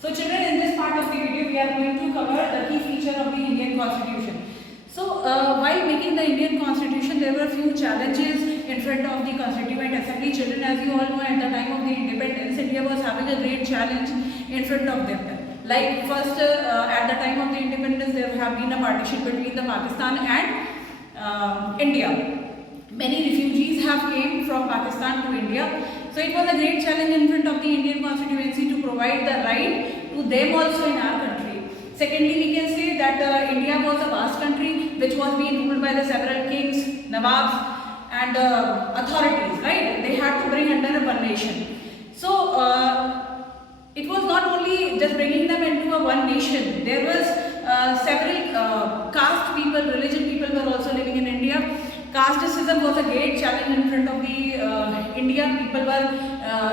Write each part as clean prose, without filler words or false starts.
So children, in this part of the video we are going to cover the key feature of the Indian Constitution. So while making the Indian Constitution, there were few challenges in front of the Constituent Assembly. Children, as you all know, at the time of the independence, India was having a great challenge in front of them. Like first, at the time of the independence, there have been a partition between the Pakistan and India. Many refugees have came from Pakistan to India. So it was a great challenge in front of the Indian constituency to provide the right to them also in our country. Secondly, we can say that India was a vast country which was being ruled by the several kings, nawabs and authorities, right? They had to bring under one nation. So it was not only just bringing them into a one nation. There was several caste people, religion people were also living in India. Casteism was a great challenge in front of the India. People were,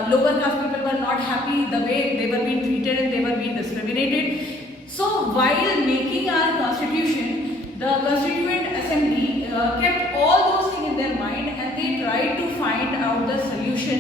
lower caste people were not happy the way they were being treated and they were being discriminated. So while making our constitution, the Constituent Assembly kept all those things in their mind and they tried to find out the solution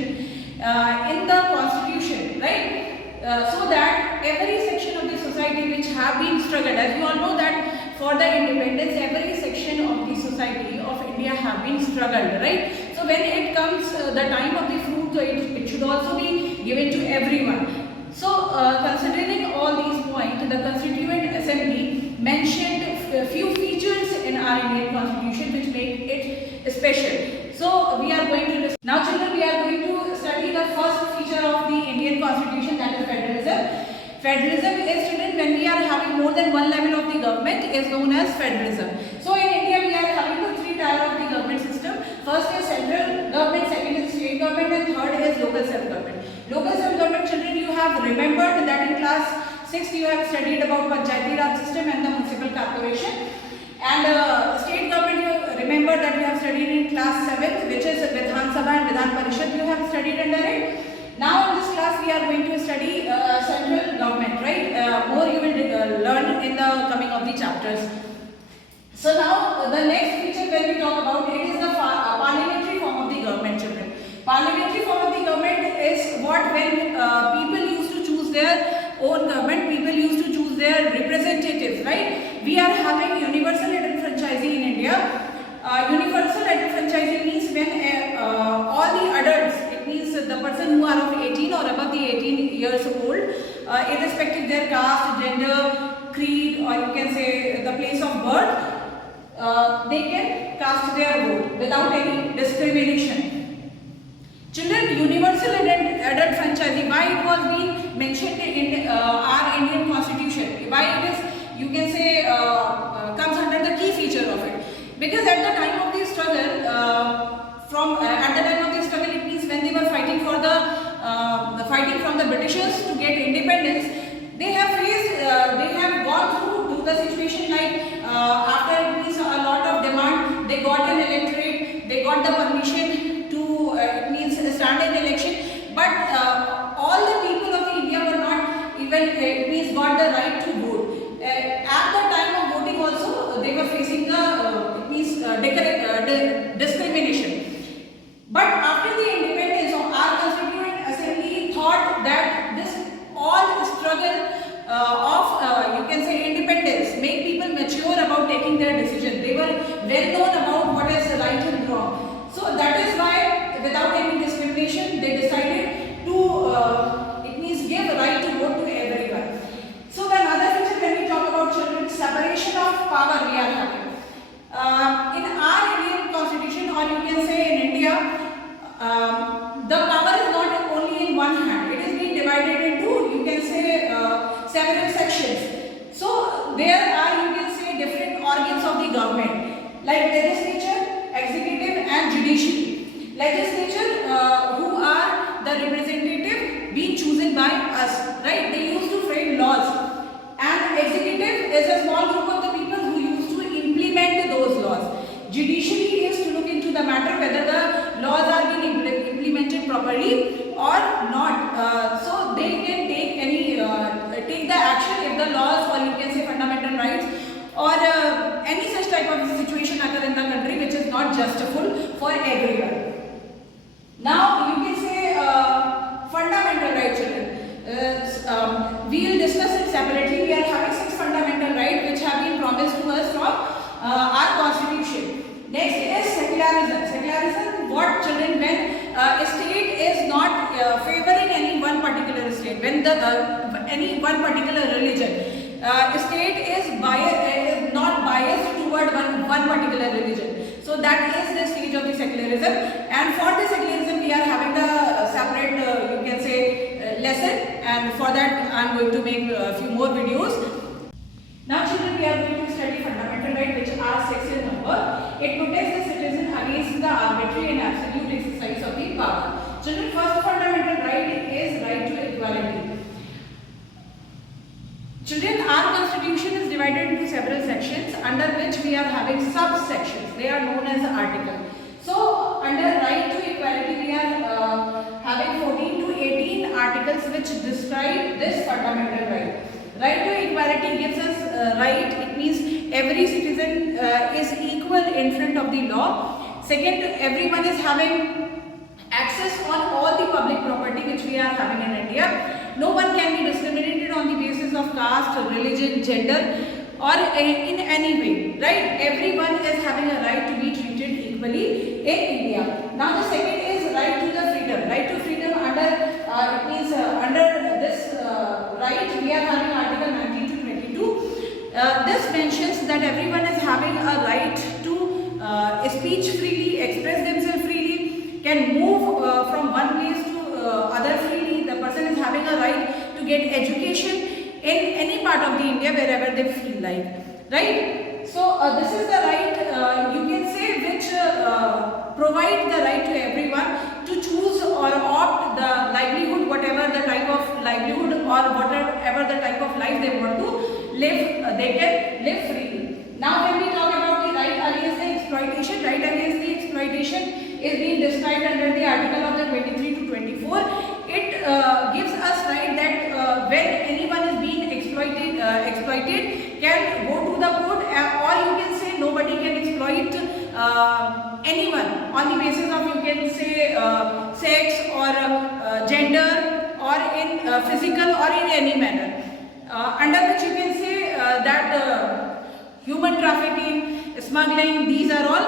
in the constitution, right? So that every section of the society which have been struggled, as you all know that for the independence, every section of the society of India have been struggled, right? So when it comes the time of the fruit, so it should also be given to everyone. So considering all these points, the Constituent Assembly mentioned a few features in our Indian Constitution which make it special. So we are going to now, children, we are going to study the first feature of the Indian Constitution, that is federalism. Federalism is, children, when we are having more than one level of the government, is known as federalism. So in India we are having the three tier of the government system. First is central government, second is state government, and third is local self-government. Local self-government, children, you have remembered that in class 6 you have studied about Panchayati Raj system and the municipal corporation. And state government, you remember that you have studied in class 7, which is Vidhan Sabha and Vidhan Parishad, you have studied under it. Now in this class we are going to study central government, right? More you will learn in the coming of the chapters. So now the next feature when we talk about it is the parliamentary form of the government, children. Parliamentary form of the government is what when people used to choose their own government, people used to choose their representatives, right? We are having universal adult franchising in India. Universal adult franchising means when all the adults, it means the person who are of 18 or above the 18 years old, irrespective their caste, gender, creed, or you can say the place of birth, they can cast their vote without any discrimination. Children, universal adult franchising, why it was being mentioned in our Indian Constitution, why it is, you can say, comes under the key feature of it. Because at the time of the struggle, it means when they were fighting for the fighting from the Britishers to get independence, they have faced, they have gone through to the situation like after it means a lot of demand, they got an electorate, they got the permission to it means stand in election, but all the people of the India were not even it means got the right to vote. At the time of voting also, they were facing the discrimination. But after the independence, our Constituent Assembly thought that this all struggle of you can say independence make people mature about taking their decision. They were well known about what is right and wrong. So that is why without any discrimination they decided to it means give right to vote to everyone. So the another feature when we talk about children, separation of power we are having. In our Indian Constitution, or you can say in India, the power is not only in one hand. It is being divided into, you can say, several sections. So there are, you can say, different organs of the government, like legislature, executive, and judiciary. Legislature, who are the representative being chosen by us, right? They used to frame laws. And executive is a small group of the people who used to implement those laws. Judiciary is to look into the matter whether the laws are being implemented properly or not. So they can take any take the action if the laws, or you can say fundamental rights, or any such type of situation occur in the country which is not justful for everyone. Now you can say fundamental rights, children. We'll with the any one particular religion. State is not biased toward one particular religion. So that is the stage of the secularism, and for the secularism we are having the separate you can say lesson, and for that I am going to make a few more videos. Now children, we are going to study fundamental right, which are 6 in number. It protects the citizen against the arbitrary and absolute exercise of the power. Children, first fundamental right is right to equality. Children, our constitution is divided into several sections, under which we are having subsections. They are known as articles. So under right to equality we are having 14 to 18 articles which describe this fundamental right. Right to equality gives us right. It means every citizen is equal in front of the law. Second, everyone is having access on all the public property which we are having in India. No one can be discriminated on the basis of caste, religion, gender, or in any way, right? Everyone is having a right to be treated equally in India. Now the second is right to the freedom. Right to freedom under it means under this right we are having article 19 to 22. This mentions that everyone is having a right to speech freely, express themselves freely, can move from one place to other freely. The person is having a right to get education in any part of the India wherever they feel like, right? So this is the right you can say which provide the right to everyone to choose or opt the livelihood, whatever the type of livelihood or whatever the type of life they want to live, they can live freely. Now when we talk about the right against the exploitation, right against the exploitation is being described under the article of the 23 to 24. It gives us right that when anyone is being exploited can go to the court, or you can say nobody can exploit anyone on the basis of you can say sex or gender or in physical or in any manner, under which you can say that human trafficking, smuggling, these are all,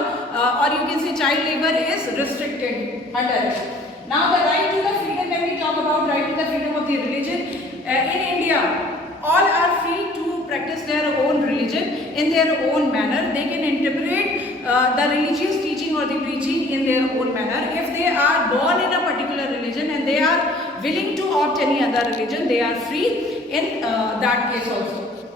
or you can say child labor is restricted under it. Now the right to the freedom, when we talk about right to the freedom of the religion, in India all are free to practice their own religion in their own manner. They can interpret the religious teaching or the preaching in their own manner. If they are born in a particular religion and they are willing to opt any other religion, they are free in that case also.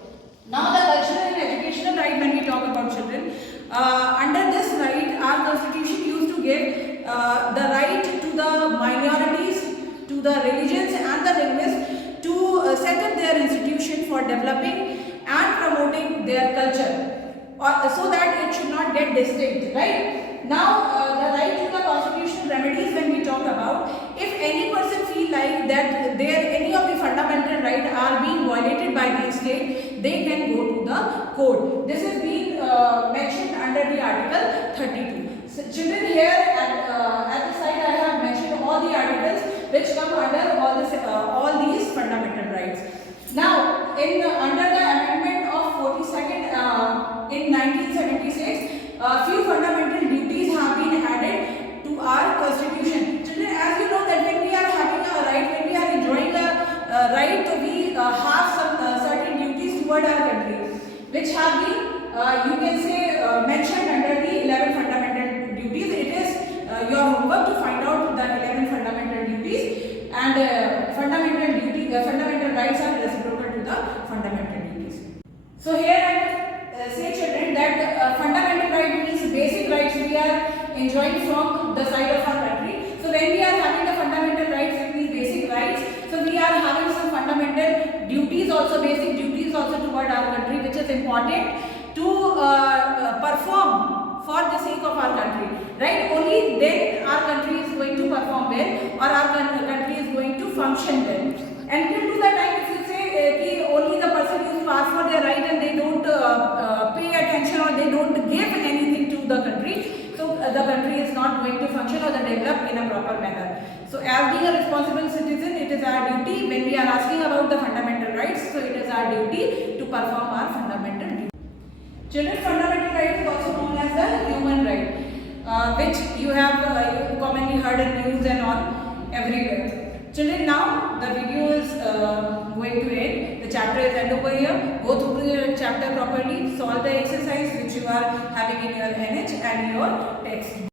Now the cultural and educational right, when we talk about children, under this right our constitution used to give the right to the minorities, to the religions and the linguists to set up their institution for developing and promoting their culture, so that it should not get distinct, right? Now the right to the constitutional remedies, when we talk about, if any person feel like that any of the fundamental rights are being violated by the state, they can go to the court. This is being mentioned under the article 32. So children, here at the side I have mentioned all the articles which come under all these fundamental rights. Now under the amendment of 42nd in 1976, few fundamental duties have been added to our constitution. Children, as you know that when we are having a right, when we are enjoying a right, we have some certain duties toward our country, which have been you can say mentioned under the 11 fundamental duties. It is your homework to find out the 11 fundamental duties, and fundamental rights are reciprocal to the fundamental duties. So here I say children that fundamental right means basic rights we are enjoying from the side of our country. So when we are having the fundamental rights, it means basic rights. So we are having some fundamental duties also, basic duties also toward our country, which is important to perform for the sake of our country, right? Only then our country is going to perform well, or our country is going to function well. Until to the time, if you say only the person used to ask for their right and they don't pay attention or they don't give anything to the country, so the country is not going to function or develop in a proper manner. So as being a responsible citizen, it is our duty when we are asking about the fundamental rights, so it is our duty to perform our fundamental duty. Children, fundamental right is also known as the human right, which you have commonly heard in news and all everywhere. Children, now the video is going to end. The chapter is end over here. Go through the chapter properly. Solve the exercise which you are having in your NH and your text.